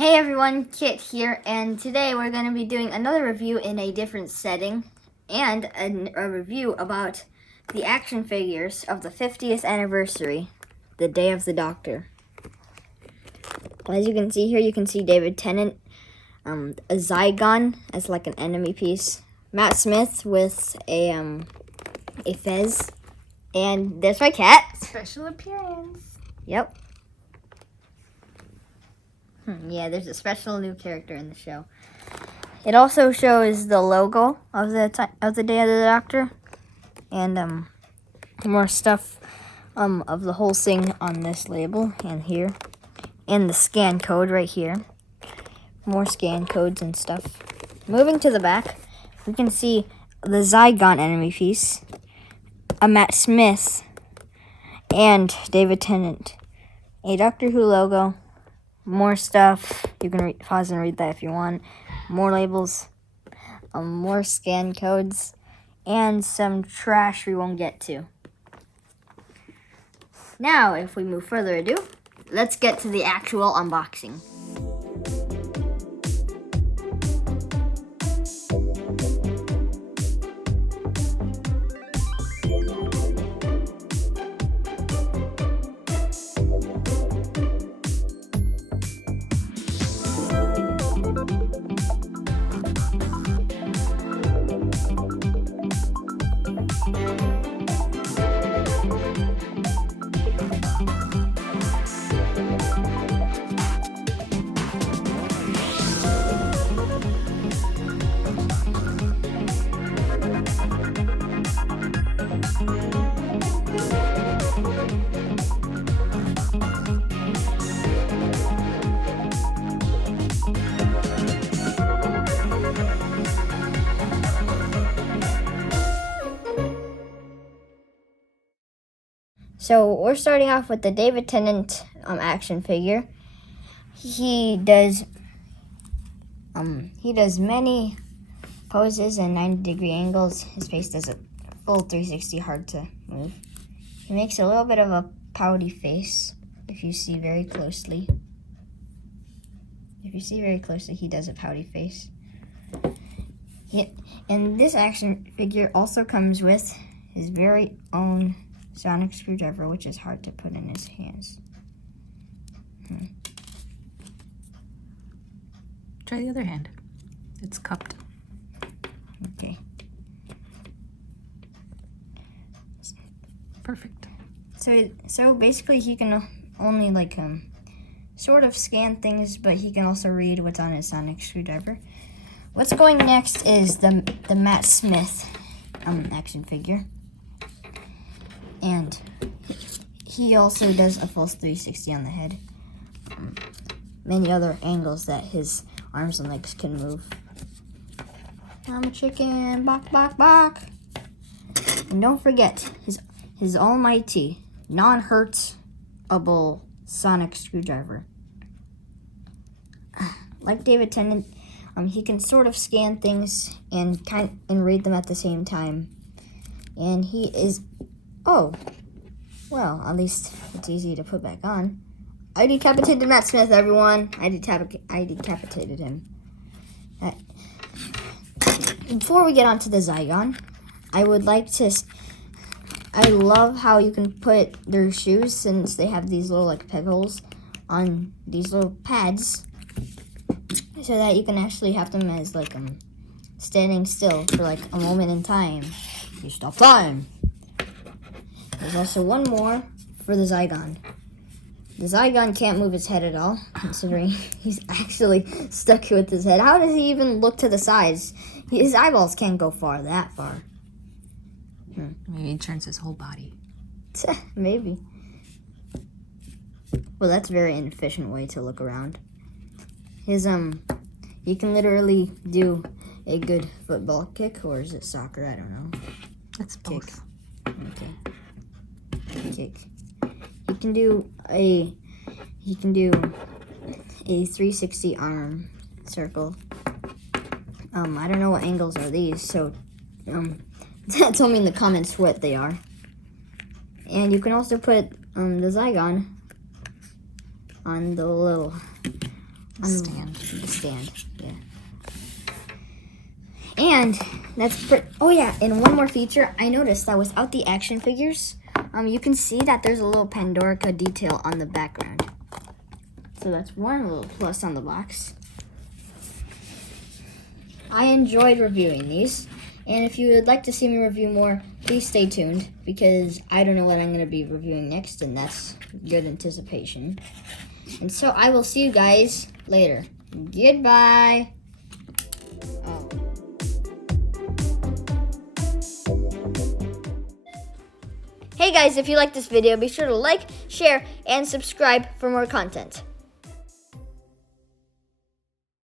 Hey everyone, Kit here, and today we're going to be doing another review in a different setting and a review about the action figures of the 50th anniversary, the Day of the Doctor. As you can see here, you can see David Tennant, a Zygon as like an enemy piece, Matt Smith with a fez, and there's my cat. Special appearance. Yep. Yeah, there's a special new character in the show. It also shows the logo of the Day of the Doctor, and more stuff of the whole thing on this label and here, and the scan code right here. More scan codes and stuff. Moving to the back, we can see the Zygon enemy piece, a Matt Smith, and David Tennant, a Doctor Who logo. More stuff. You can pause and read that if you want. More labels, more scan codes, and some trash we won't get to. Now, if we move further ado, let's get to the actual unboxing. So we're starting off with the David Tennant action figure. He does many poses and 90-degree angles. His face does a full 360, hard to move. He makes a little bit of a pouty face if you see very closely. If you see very closely, he does a pouty face. And this action figure also comes with his very own sonic screwdriver, which is hard to put in his hands. Try the other hand. It's cupped. Okay. Perfect. So basically he can only sort of scan things, but he can also read what's on his sonic screwdriver. What's going next is the Matt Smith action figure. And he also does a full 360 on the head. Many other angles that his arms and legs can move. I'm a chicken, bok, bok, bok. And don't forget his almighty, non-hurtable sonic screwdriver. Like David Tennant, he can sort of scan things and read them at the same time. And he is... Oh, well, at least it's easy to put back on. I decapitated Matt Smith, everyone. I decapitated him. Before we get on to the Zygon, I love how you can put their shoes, since they have these little peg holes on these little pads, so that you can actually have them as standing still for a moment in time. You stop time. There's also one more for the Zygon. The Zygon can't move his head at all, considering he's actually stuck with his head. How does he even look to the sides? His eyeballs can't go that far. Maybe he turns his whole body. Maybe. Well, that's a very inefficient way to look around. You can literally do a good football kick, or is it soccer? I don't know. That's both. Okay. Kick. He can do a 360 arm circle. I don't know what angles are these, so tell me in the comments what they are. And you can also put the Zygon on the little Stand. The stand, yeah. And oh yeah, and one more feature I noticed that without the action figures, you can see that there's a little Pandorica detail on the background. So that's one little plus on the box. I enjoyed reviewing these, and if you would like to see me review more, please stay tuned, because I don't know what I'm going to be reviewing next, and that's good anticipation. And so I will see you guys later. Goodbye. Hey guys, if you like this video, be sure to like, share, and subscribe for more content.